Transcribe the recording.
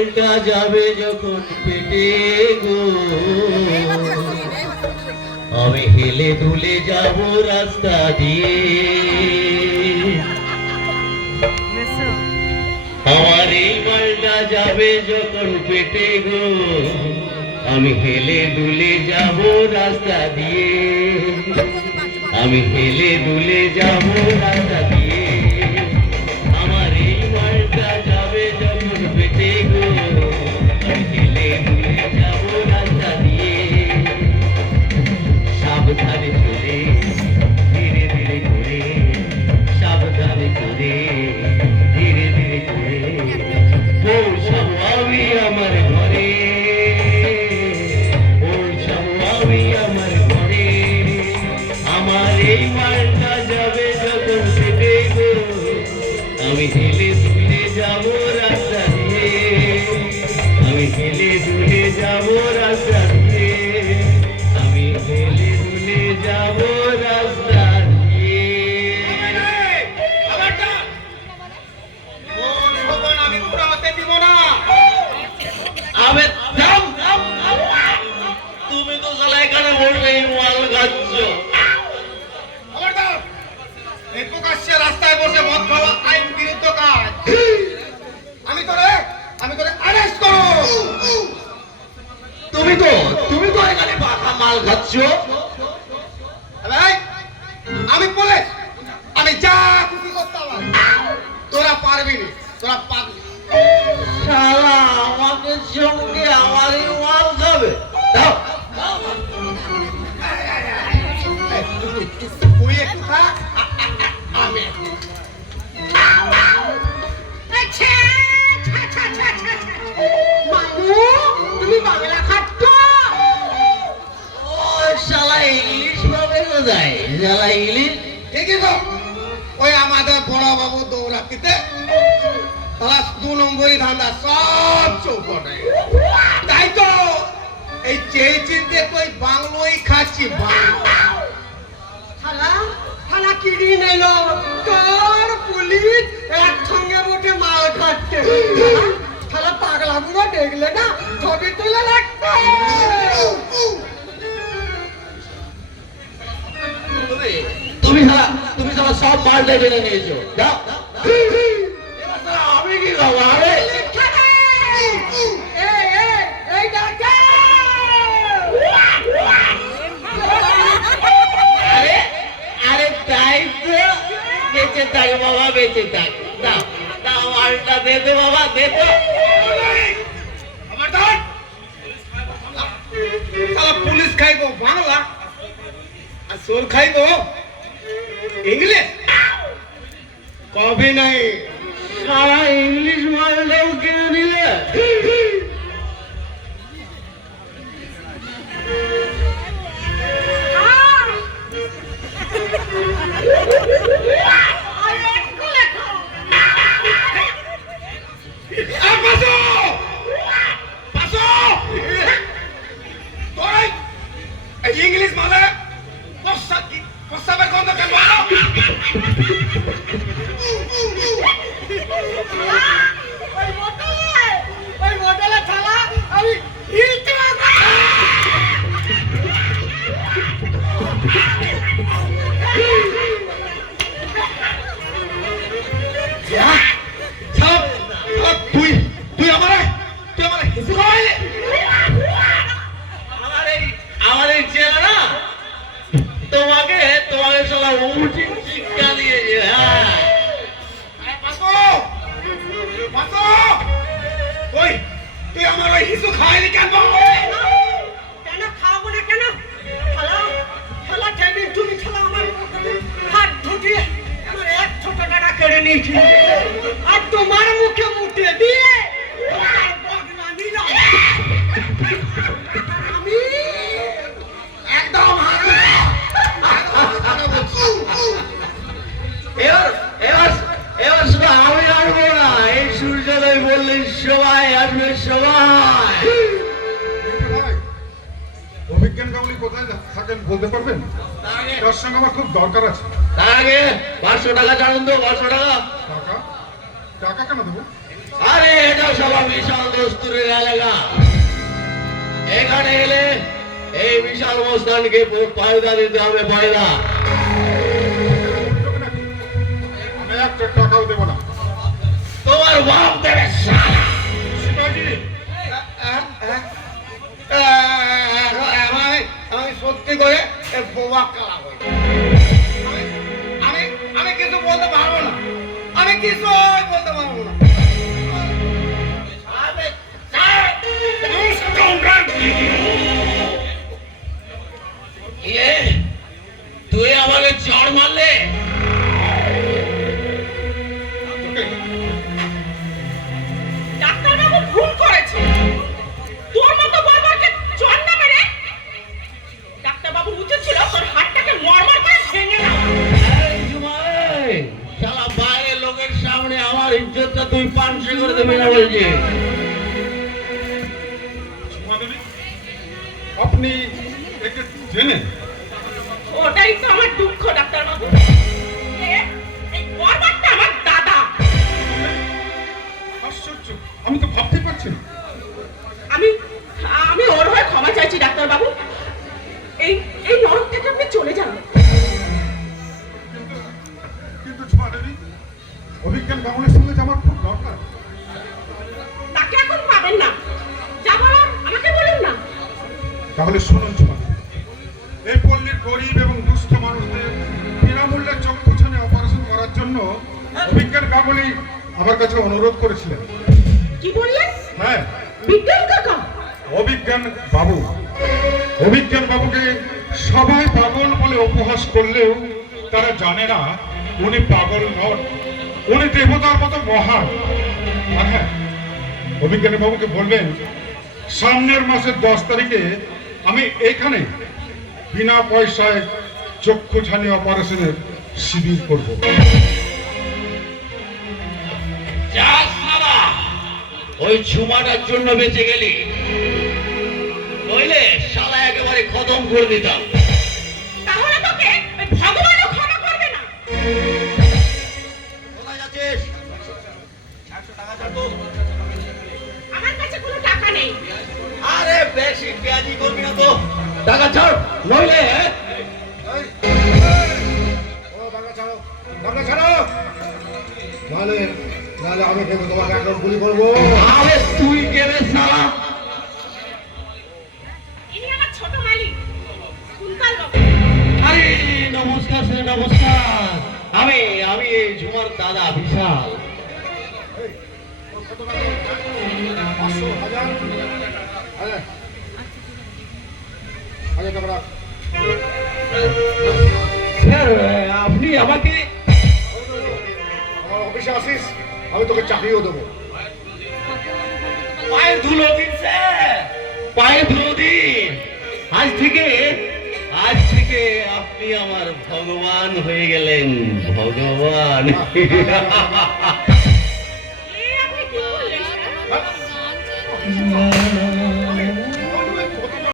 মালটা যাবে যখন পেটে গো আমি হেলে দুলে যাব রাস্তা দিয়ে আমার এই মালটা যাবে যখন পেটে গো আমি হেলে দুলে যাব রাস্তা দিয়ে আমি হেলে দুলে যাব রাস্তা দিয়ে আমার এই মালটা যাবে যখন পেটে গো আমি হেলে দুলে যাব রাস্তা দিয়ে সাবধানে চলে ধীরে ধীরে করে সাবধানে চলে ধীরে ধীরে করে পৌঁছাবো আমি আমার ঘরে পৌঁছাবো আমি আমার ঘরে আমার এই মালটা যাবে যখন পেটে গো আমি হেলে দুলে যাব রাস্তা দিয়ে আমি হেলে দুলে যাব রাস্তা দিয়ে আমি হেলে দুলে যাব রাস্তা দিয়ে আবে দাম তুমি তো শালা এখানে বসে মাল খাচ্ছ রাস্তায় বসে মদ খাওয়া আইন বিরুদ্ধ কাজ আমি তোরে অ্যারেস্ট করো তুমি তো এখানে পাকা মাল খাচ্ছ আমি পুলিশ আমি যা খুশি করতে পারি তোরা পারবি না তোরা পারবি শালা আমাকে সঙ্গে আমারই মাল খাবে দাও তুই একটু খা আমি মামু তুমি বাংলা খাচ্ছ ও শালা ইংলিশ পাবে কোথায় শালা ইংলিশ ঠিকই তো ওই আমাদের বড় বাবু দৌড়াতিতে তারা 2 নম্বরই ধান্দা সব চৌপটে তাই তো এই চেয়ে চিনতে তুই বাংলোই খাচ্ছি বাংলো শালা শালা কিনে নিল তোর পুলিশ একসঙ্গে বসে মাল খাচ্ছে শালা পাগলা বুড়ো দেখলে না ছবি তুলে রাখতে তুমি শালা সব মালটা জেনে নিয়েছো যাও এবার শালা আমি কি খাবো আরে এই ডাকে আরে আরে তাই তো বেঁচে থাক বাবা বেঁচে থাক দাও দাও মালটা দে দে বাবা দে তো আমার ধর সালা পুলিশ খাইবো বাংলা আর চোর খাইবো ইংলিশ কবি নাই সারা ইংলিশ মালটাও কিনে নিলে ইংলিশ মানে প্রস্তাবের গন্ধ কেন ওই হোটেলে ছাড়া আমি হিলতে তুই আমার হিসু খাওয়াইলে আমার এই ছেলে না তোমাকে শালা উচিত শিক্ষা দিয়েছে হ্যাঁ তুই আমার ওই হিসু খাওয়াইলি কেন কেন খাওয়াবো না কেন শালা টেবিল তুমি শালা আমার হাত ঢুকিয়ে আমার 100 টাকা কেড়ে নিয়েছি আর তোমার মুখে মুটে দিয়ে আমি একদম এবার শুধু আমি আসবো না এই সূর্যোদয় বললে সবাই আসবে সবাই অভিজ্ঞান কাউলি কোথায় থাকেন বলতে পারবেন? তার সঙ্গে আমার খুব দরকার আছে। তার আগে 500 টাকা জানুন তো 500 টাকা টাকা টাকা কেন দেবো? আরে এটা সবার বিশাল দস্তুরের এলাকা। এখানে এলে এই বিশাল মস্তানকে পয়দা দিতে হবে, পয়দা। আমি একটা টাকাও দেবো না। তোমার বাপ দেবে শালা। শিবাজি, আমি সত্যি করে বোবা কালা হই। আমি কিছু বলতে পারবো না, আমি কিছু বলতে পারবো না। তুই আমাকে চড় মারলে? ডাক্তারবাবু ভুল করেছে। তোর মতো বর্বরকে চড় না মেরে ডাক্তারবাবু উচিত ছিল তোর হাতটাকে মরমর করে ভেঙে দেওয়া। এই জুমাই, শালা বাইরের লোকের সামনে আমার ইজ্জতটা তুই পাংশে করে দেবে না বলছি। সুমাদেবী, আপনি একে চেনেন? ওটাই তো আমার দুঃখ ডাক্তারবাবু। এই বর্বরটা আমার দাদা। আশ্চর্য, আমি তো ভাবতে পারছি না। আমি আমি ওর হয়ে ক্ষমা চাইছি ডাক্তারবাবু। এই এই নরক থেকে আপনি চলে যান। কিন্তু সুমাদেবী, অভিজ্ঞান বাঙালির সঙ্গে যে আমার খুব দরকার। তাকে এখন পাবেন না। যা বলার আমাকে বলুন না। তাহলে শুনুন সুমাদেবী, এই পল্লীর গরিব এবং দুস্থ মানুষদের বিনামূল্যে চক্ষু ছানি অপারেশন করার জন্য অভিজ্ঞান গাঙ্গুলি আমার কাছে অনুরোধ করেছিলেন। কি বললেন? হ্যাঁ, বিজ্ঞান কাকা? অভিজ্ঞান বাবু। অভিজ্ঞান বাবুকে সবাই পাগল বলে উপহাস করলেও তারা জানে না উনি পাগল নন, উনি দেবতার মতো মহান। আর হ্যাঁ, অভিজ্ঞান বাবুকে বলবেন সামনের মাসের 10 তারিখে আমি এইখানে বিনা পয়সায় চক্ষু ছানি অপারেশনের শিবির করব। যা শালা, ওই ঝুমাটার জন্য বেঁচে গেলি, নইলে শালা একেবারে খতম করে দিতাম। তাহলে তোকে ওই ভগবানও ক্ষমা করবে না। কোথায় যাচ্ছিস? আমার কাছে কোনো টাকা নেই। আরে বেশি পেঁয়াজি করবি না তো, টাকা ছাড়, নইলে নাহলে আমি কিন্তু তোমাকে একদম গুলি করবো। আরে তুই কেবে শালা? ইনি আমার ছোট মালিক কুন্তল বাবু। আরে নমস্কার স্যার, নমস্কার। আমি আমি এই ঝুমার দাদা বিশাল। স্যার, আপনি আমাকে আমার অফিসে আসিস, আমি তোকে চাকরিও দেবো। পায়ে ধুলো দিন স্যার, পায়ে ধুলো দিন। আজ থেকে আপনি আমার ভগবান হয়ে গেলেন, ভগবান। এই আপনি কি বললেন?